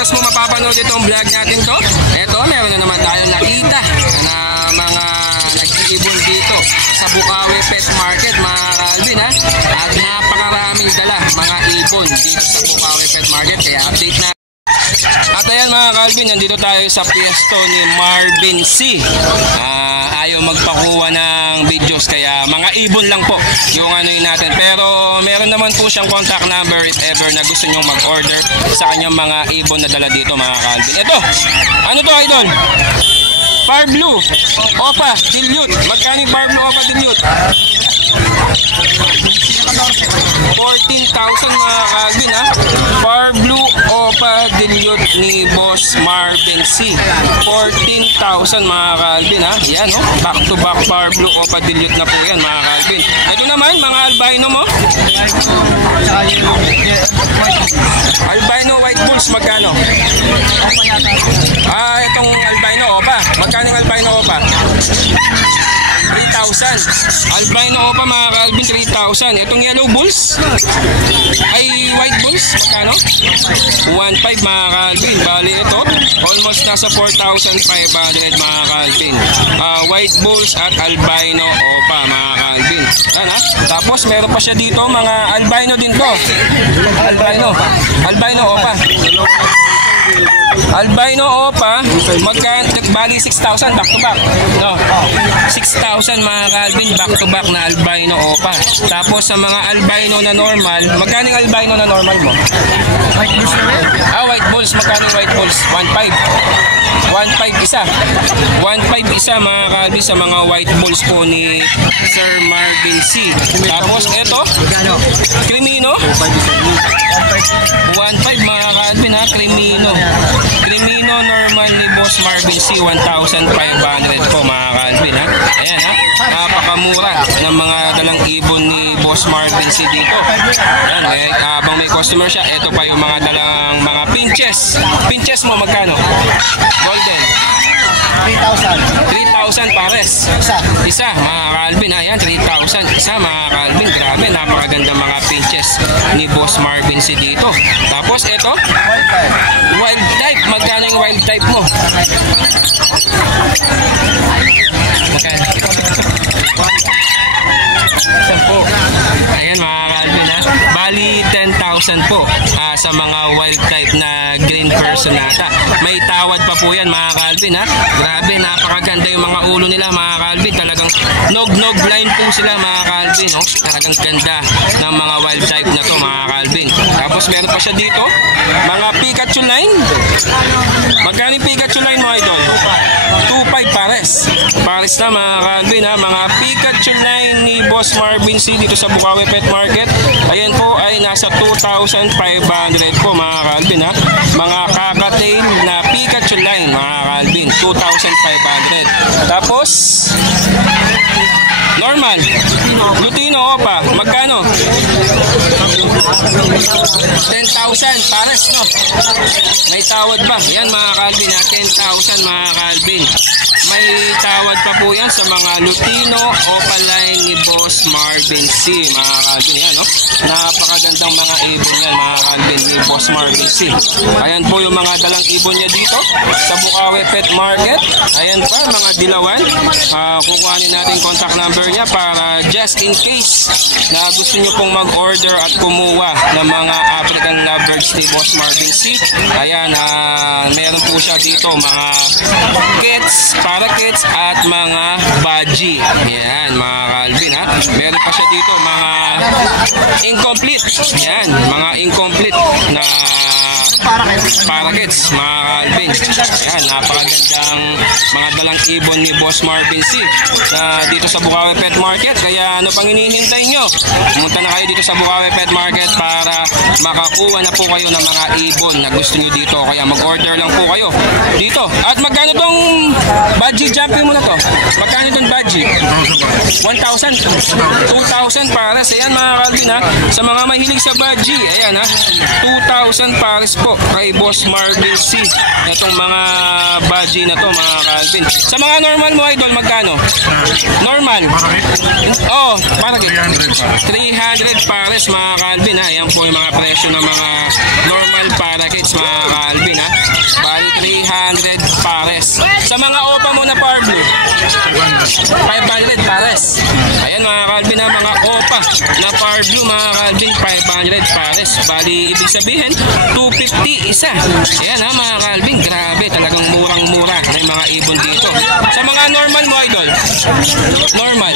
oras mo mapapanood itong vlog natin to. Eto, meron na naman tayo nakita na mga nag-iibon dito sa Bukawi Pet Market, mga Calvin, ha. At napakaraming dala mga ibon dito sa Bukawi Pet Market, kaya update na. At ayan mga Calvin, nandito tayo sa pwesto ni Marvin C. Ayaw magpakuha ng videos, kaya mga ibon lang po yung anoin natin. Pero meron naman po siyang contact number if ever na gusto nyong mag-order sa kanyang mga ibon na dala dito mga Calvin. Ito, ano to idol? Far Blue Opa Dilute. Magkano yung Far Blue Opa Dilute? 14,000 mga Calvin, ha. Far Blue Opa Dilute ni Boss Marvin C. 14,000 mga Calvin, ha. Yan, oh. Back to back Far Blue Opa Dilute na po yan mga Calvin. Ito naman mga albino mo. Albino White Bulls magkano? Itong albino Opa. Magkano yung albino Opa? 3,000. Albino Opa mga Calvin, 3,000. Itong yellow bulls ay white bulls, magkano? 1,500 mga Calvin. Bali ito, almost nasa 4,500 mga Calvin. White bulls at albino Opa mga Calvin. Yan, ha? Tapos meron pa siya dito mga albino din to. Albino Opa. Albino Opa, bali 6,000 back to back. No. 6,000 mga Calvin, back to back na albino Opa. Tapos sa mga albino na normal, magkano yung albino na normal mo? White bulls. White bulls, magkano yung white bulls? 1,500. 1,500 isa. 1,500 isa mga Calvin sa mga white bulls po ni Sir Marvin C. Tapos ito, Crimino. 1,500 mga Calvin, ha, Crimino. Crimino normal ni Boss Marvin C, 1,500 po mga Calvin, ha. Ayan, ha, napakamura ng mga dalang ibon ni Boss Marvin C dito. Ayan, habang may customer siya, ito pa yung mga dalang mga pinches. Pinches mo magkano? Golden 3,000 pares. Isa mga Calvin, ayan, 3,000 isa mga Calvin. Grabe, napakaganda mga pinches ni Boss Marvin C dito. Tapos ito, wild type. Magkano yung wild type mo? Magkano? 10. Ayan mga Calvin, ha. Bali 10,000 po sa mga wild type na green personata. May tawad pa po yan mga Calvin, ha. Grabe, napakaganda yung mga ulo nila mga Calvin. Talagang nog-nog line po sila mga Calvin, oh. Talagang ganda ng mga wild type na to mga Calvin. Tapos meron pa siya dito mga Pikachu line. Magkano yung Pikachu line mo idol? 2,500 pares. Pares na mga Calvin, ha. Mga Pikachu line ni Boss Marvin C dito sa Bukawi Pet Market. Ayan po ay nasa 2,500 po mga Calvin, ha. Mga kakatail na Pikachu line mga Calvin, 2,500. Tapos normal Lutino Opa, magkano? 10,000 pares, no? May tawad pa. Yan mga Calvin, 10,000 mga Calvin. May tawad pa po yan sa mga Lutino Opa line ni Boss Marvin C mga Calvin. Yan, no? Napakagandang mga ibon yan mga Calvin ni Boss Marvin C. Ayan po yung mga dalang ibon niya dito sa Bukawi Pet Market. Ayan pa mga dilawan. Kukuhanin natin contact number niya para just in case na gusto nyo pong mag-order at kumuha ng mga African lovebirds ni Boss Marvin C. Ayan, meron po siya dito mga kits, parakeets at mga budgie. Ayan mga Calvin, ha. Meron pa siya dito mga incomplete. Ayan, mga incomplete na parakeets mga Calvin. Ayan, napakagandang mga dalang ibon ni Boss Marvin C dito sa Bukawi Pet Market. Kaya ano pang hinihintay nyo? Pumunta na kayo dito sa Bukawi Pet Market para makakuha na po kayo ng mga ibon na gusto nyo dito. Kaya mag-order lang po kayo dito. At magkano tong budgie jumping mo na to? Magkano tong budgie? 1,000? 2,000 pares. Ayan mga Calvin, ha. Sa mga mahilig sa budgie, ayan, ha. 2,000 pares po kay Boss Marvin C. Itong mga budgie na to mga Calvin. Sa mga normal mo idol, magkano? Normal. Oh, parakeet. 300 pares mga Calvin, ha. Ayan po yung mga presyo ng mga normal parakeets mga Calvin, ha. 500 pares. Sa mga OPA mo na Power Blue, 500 pares. Ayan mga Calvin ha, mga OPA na Power Blue mga Calvin, 500 pares. Bali, ibig sabihin, 250 isa. Ayan ha mga Calvin, grabe, talagang murang-mura na yung mga ibon dito. Sa mga normal mo idol, normal,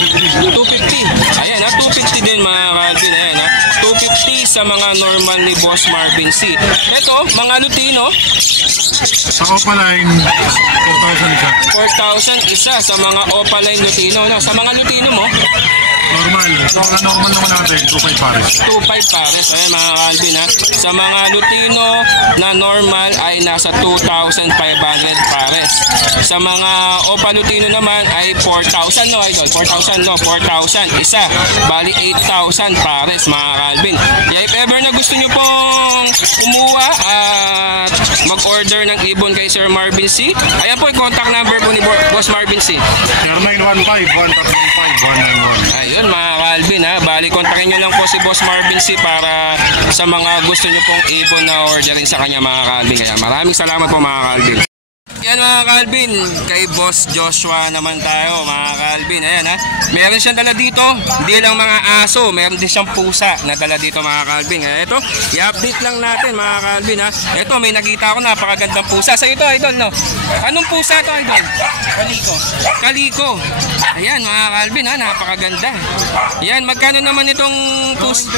250. Ayan ha, 250 din mga Calvin. Ayan ha, 250 sa mga normal ni Boss Marvin C. Ito, mga Lutino, sa Opaline, 4,000 isa. 4,000 isa sa mga Opaline Lutino. No? Sa mga Lutino mo, Normal. Mga normal naman natin, 2.5 pares. 2.5 pares. Ayan mga Calvin ha. Sa mga Lutino na normal ay nasa 2,500 pares. Sa mga Opa Lutino naman ay 4,000 no idol. 4,000 no, 4,000 isa. Bali 8,000 pares mga Calvin. Kaya if ever na gusto nyo pong kumuha at mag-order ng ibon kay Sir Marvin C, ayan po yung contact number po ni Boss Marvin C. 0915-135-191. Ayun mga Calvin ha, bali kontakin nyo lang po si Boss Marvin C para sa mga gusto nyo pong ibon na orderin sa kanya mga Calvin. Kaya maraming salamat po mga Calvin. Yan mga Calvin, kay Boss Joshua naman tayo mga Calvin. Ayan ha, meron siyang dala dito, hindi lang mga aso, meron din siyang pusa na dala dito mga Calvin. Kaya ito, i-update lang natin mga Calvin ha. Ito, may nakita ako napakagandang pusa. Sa ito idol no, anong pusa ito idol? Kaliko. Kaliko. Ayan mga Calvin ha, napakaganda. Yan, magkano naman itong pusa?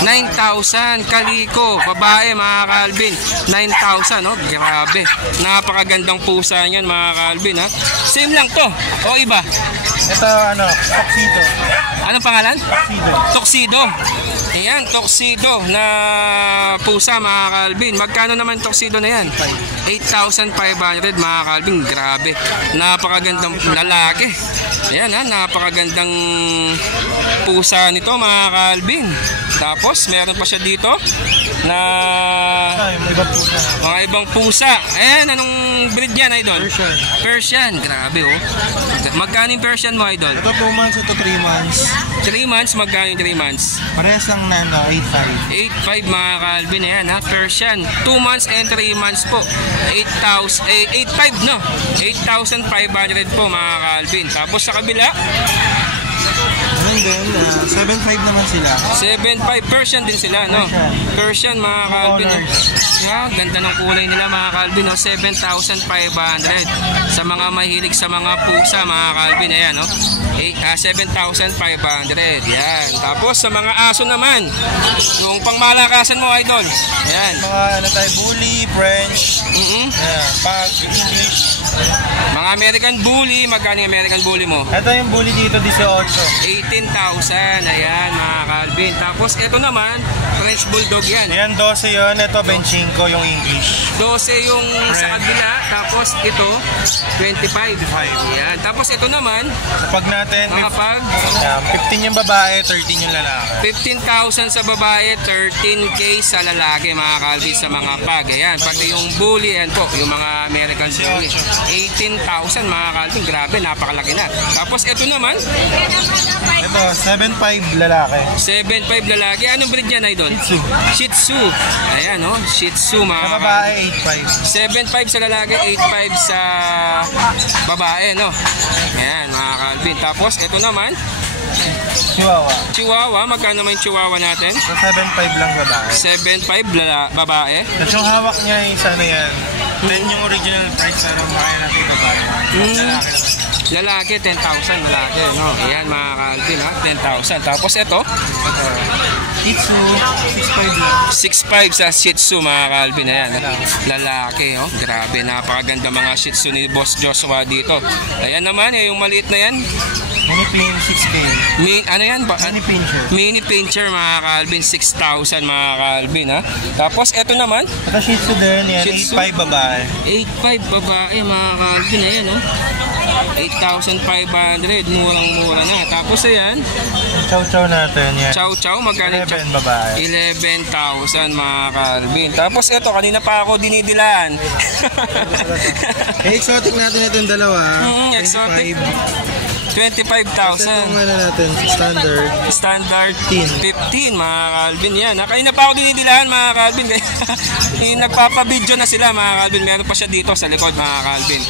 9,000 Kaliko, babae mga Calvin, 9,000 no, grabe, napakagandang pusa niyan mga Calvin ha. Same lang to, o iba? Ito ano, Tuxedo. Anong pangalan? Tuxedo. Tuxedo. Ayan, Tuxedo na pusa mga Calvin. Magkano naman Tuxedo na yan? 8,500 mga Calvin, grabe, napakagandang lalaki. Ayan ha, napakagandang pusa nito mga Calvin. Tapos meron pa siya dito na mga ibang pusa. Ayan, anong breed yan idol? Persian. Persian, grabe oh. Magkano yung Persian mo idol? Ito 2 months, ito 3 months. 3 months, magkano yung 3 months? Parehas lang na 8,500. 8,500 mga Calvin, ayan ha, Persian, 2 months and 3 months po, 8,500 no, 8,500 po mga Calvin. Tapos sa kabila, And then, 7,500 naman sila. 7,500 Persian din sila no, Persian mga Calvin no? Yeah, ganda ng kulay nila mga Calvin no, 7,500 sa mga mahilig sa mga pusa mga Calvin. Ayan no, 7,500 yan. Tapos sa mga aso naman, yung pangmalakasan mo idol, ayan, Mga ano tayo, Bully, French, Pag, English. mga American Bully. Magkano yung American Bully mo? Ito yung Bully dito, 18. 18,000, ayan mga Calvin. Tapos ito naman, French Bulldog yan. Ayan, 12 yun. Ito, 25 yung English. 12 yung sa kabila, tapos ito 25. Ayan. Tapos ito naman, Sa pag natin, mga pag 15 yung babae, 13 yung lalaki. 15,000 sa babae, 13K sa lalaki mga Calvin sa mga pag. Ayan, pati yung bully, ayan po, yung mga American Bully. 18,000 mga Calvin, grabe, napakalaki na. Tapos ito naman, Ito, 7,500 lalaki. 7,500 lalaki. Anong breed yan idol? Shih Tzu. Ayan no, Shih Tzu mga Sa Calvin. babae, 7,500 sa lalaki, 8,500 sa babae, no? Ayan, mga Calvin. Tapos, ito naman, 8,500. Chihuahua. Chihuahua. Magkano naman yung Chihuahua natin? So, 7,500 lang babae. 7,500 babae. Tapos yung hawak niya is ano yan. 10 yung original price na nung kaya natin babae. Lalaki naman. Lalaki, 10,000 lalaki, no? Ayan, mga Calvin, ha? 10,000. Tapos, ito, Shih Tzu, 6,500 lang. 6,500 sa Shih Tzu, mga Calvin. Ayan, lalaki, oh. Grabe, napakaganda mga Shih Tzu ni Boss Joshua dito. Ayan naman, yung maliit na yan. Mini Pin, 6K. Ano yan? Mini Pincher. Mini Pincher, mga Calvin, 6,000 mga Calvin ha. Tapos ito naman, Ito Shih Tzu din, yan, Shih Tzu. 8,500 babae. 8,500 babae mga Calvin. Ayan no, 8,500, murang-mura na. Tapos ayan, Chow Chow natin, yan. Chow Chow, magkano 11 babae. 11,000 mga Calvin. Tapos ito, kanina pa ako dinidilaan. Exotic natin itong dalawa. Exotic. 25. 25,000. Itong ano natin, standard. Standard 15. 15 mga Calvin yan. Kanina pa ako dinidilaan mga Calvin. Nagpapabidyo na sila mga Calvin. Meron pa siya dito sa likod mga Calvin.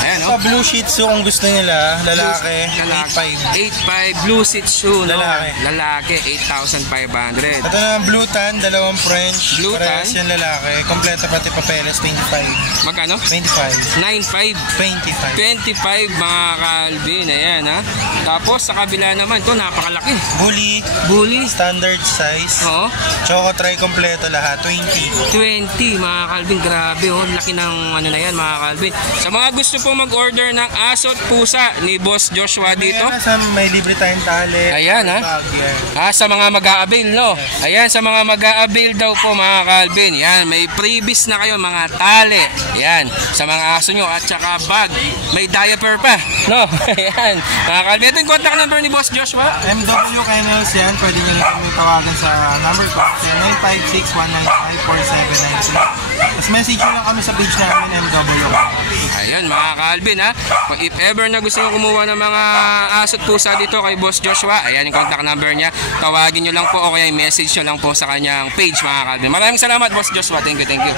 Ayan, no? Sa Blue Shih Tzu kung gusto nila, lalaki, 8.5. 8.5 Blue Shih Tzu, no? Lalaki. Lalaki, 8,500. Ito naman Blue Tan, dalawang French. Blue Parehas Tan? yan lalaki. Kompleto pati papeles, 25. Magkano? 25. 9.5. 25. 25 mga Calvin. Ayan, ha? Tapos sa kabila naman, ito napakalaki. Bully, Bully. standard size. Oo. Choco Try kompleto lahat, 20. 20 mga Calvin, grabe oh, laki ng ano na yan mga Calvin. Sa mga gusto pong mag-order ng aso at pusa ni Boss Joshua dito, May libre tayong tali. ayan ha, Bag, yan. sa mga mag-a-avail no, ayan sa mga mag-a-avail daw po mga Calvin, yan may freebies na kayo mga tali, yan sa mga aso nyo at saka bag, may diaper pa no, ayan mga Calvin. Ito yung contact number ni Boss Joshua. MW Kennels yan, pwede nyo lang kami tawagan sa number ko, 956-195-4793. Mas message nyo lang kami sa page namin, MW. Ayan mga Calvin ha, if ever na gusto nyo kumuha ng mga aso at pusa dito kay Boss Joshua, ayan yung contact number niya, tawagin nyo lang po o kaya message nyo lang po sa kanyang page mga Calvin. Maraming salamat Boss Joshua, thank you.